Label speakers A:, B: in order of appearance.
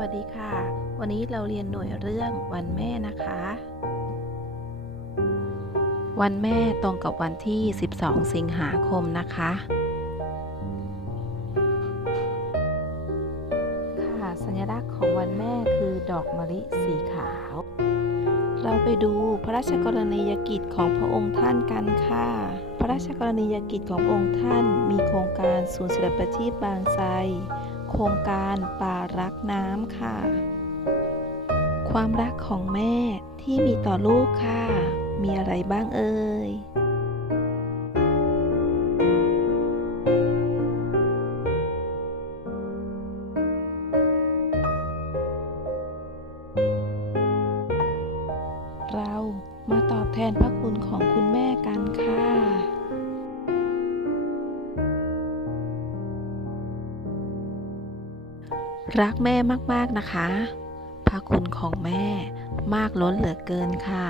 A: วัสดีค่ะ วันนี้เราเรียนหน่วยเรื่องวันแม่นะคะ วันแม่ตรงกับวันที่ 12 สิงหาคมนะคะ ค่ะ สัญลักษณ์ของวันแม่คือดอกมะลิสีขาว เราไปดูพระราชกรณียกิจของพระองค์ท่านกันค่ะ พระราชกรณียกิจของพระองค์ท่านมีโครงการศูนย์ศิลปาชีพบางไทร โครงการป่ารักน้ำค่ะ ความรักของแม่ที่มีต่อลูกค่ะ มีอะไรบ้างเอ่ยเรามาตอบแทนพระคุณของคุณแม่กันค่ะ รักแม่มากๆนะคะพระคุณของแม่มากล้นเหลือเกินค่ะ